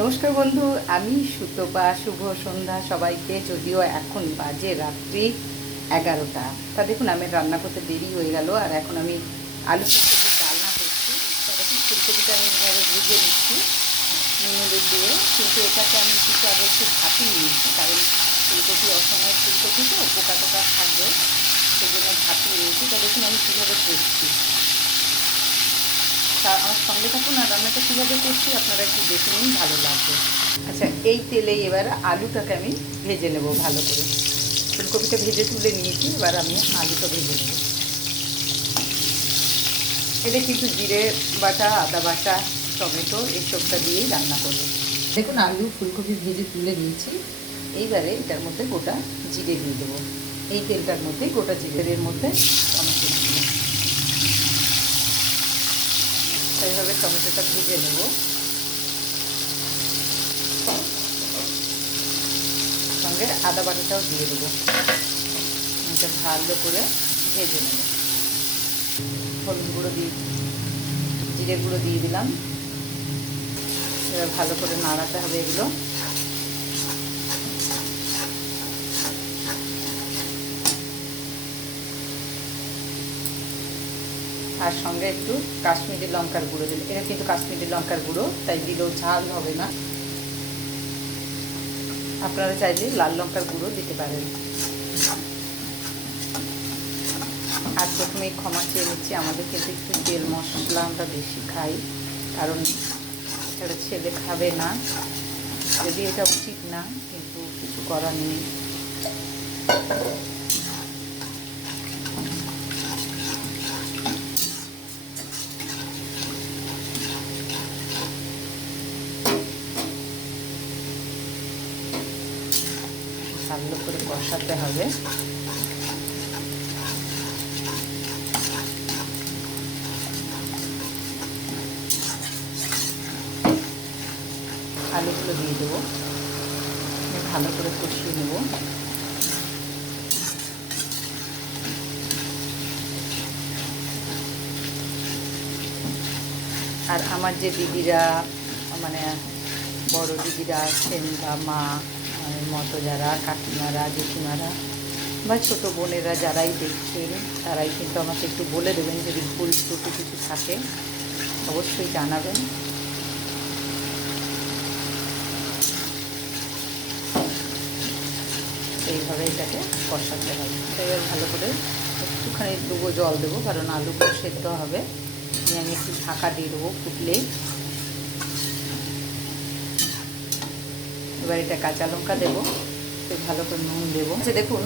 নমস্কার বন্ধু, আমি সুতপা, শুভ সন্ধ্যা সবাইকে। যদিও এখন বাজে রাত্রি এগারোটা। তা দেখুন, আমি রান্না করতে দেরি হয়ে গেল, আর এখন আমি আলু ফুলকপি ডালনা করছি। ফুলকপিটা আমি এভাবে ভেজে নিচ্ছি। নুনুরে দিয়ে, কিন্তু এটাকে আমি কিছু আগে একটু ভাপিয়ে নিয়েছি, কারণ ফুলকপি অসময়ের ফুলকপি তো, পোকা টোকা থাকবে সেই জন্য ভাপিয়ে নিয়েছি। তা দেখুন, আমি কীভাবে করছি। আমার সঙ্গে থাকুন আর রান্নাটা কীভাবে করছি আপনারা একটু দেখে নিন, ভালো লাগবে। আচ্ছা এই তেলেই এবার আলুটাকে আমি ভেজে নেব ভালো করে। ফুলকপিটা ভেজে তুলে নিয়েছি, এবার আমি আলুটা ভেজে নেব। এটা কিন্তু জিরে বাটা, আদা বাটা, টমেটো এইসবটা দিয়েই রান্না করব। দেখুন, আলু ফুলকপি ভেজে তুলে নিয়েছি। এইবারে এটার মধ্যে গোটা জিরে দিয়ে দেবো। এই তেলটার মধ্যে গোটা জিরের মধ্যে টমেটো দেবো টমেটোটা ভেজে নেব। সঙ্গে আদা বাটাটাও দিয়ে দেবো। এটা ভালো করে ভেজে নেব। হলুদ গুঁড়ো দিয়ে, জিরে গুঁড়ো দিয়ে দিলাম। ভালো করে নাড়াতে হবে এগুলো। আর সঙ্গে একটু কাশ্মীরি লঙ্কার গুঁড়ো দিল। এটা কিন্তু কাশ্মীরি লঙ্কার গুঁড়ো, তাই দিলেও ঝাল হবে না। আপনারা চাইলে লাল লঙ্কার গুঁড়ো দিতে পারেন। আর প্রথমেই ক্ষমা চেয়ে নিচ্ছি, আমাদের কিন্তু একটু তেল মশলা আমরা বেশি খাই, কারণ এটা ছেলে খাবে না। যদি এটা উচিত না, কিন্তু কিছু করার নেই। ভালো করে কষাতে হবে। আলুগুলো দিয়ে দেবো। ভালো করে কষিয়ে নেব। আর আমার যে দিদিরা মানে বড় দিদিরা আছেন বা মা মতো যারা, কাকিমারা, জেঠিমারা বা ছোটো বোনেরা যারাই দেখছেন, তারাই কিন্তু আমাকে একটু বলে দেবেন যদি ভুল ত্রুটি কিছু থাকে, অবশ্যই জানাবেন। এইভাবে এটাকে কষাতে হবে এবার ভালো করে একটুখানি ডুবো জল দেবো, কারণ আলুগুলো সেদ্ধ হবে। আমি একটু ঢাকা দিয়ে দেবো ফুটলেই এবার এটা কাঁচা লঙ্কা দেবো, একটু ভালো করে নুন দেবো। আচ্ছা দেখুন,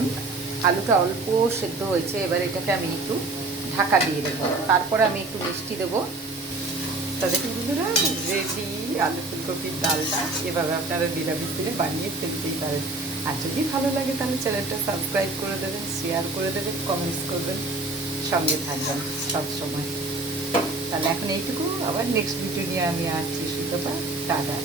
আলুটা অল্প সেদ্ধ হয়েছে, এবার এটাকে আমি একটু ঢাকা দিয়ে দেবো। তারপরে আমি একটু মিষ্টি দেবো। তা দেখুন বন্ধুরা, রেডি, আলু ফুলকপির ডালটা এভাবে আপনারা নিরামিষ দিনে বানিয়ে ফেলতেই পারেন। আর যদি ভালো লাগে, তাহলে চ্যানেলটা সাবস্ক্রাইব করে দেবেন শেয়ার করে দেবেন কমেন্টস করবেন, সঙ্গে থাকবেন সবসময় তাহলে এখন এইটুকু, আবার নেক্সট ভিডিও নিয়ে আমি আসছি, সুতপা, টাটা।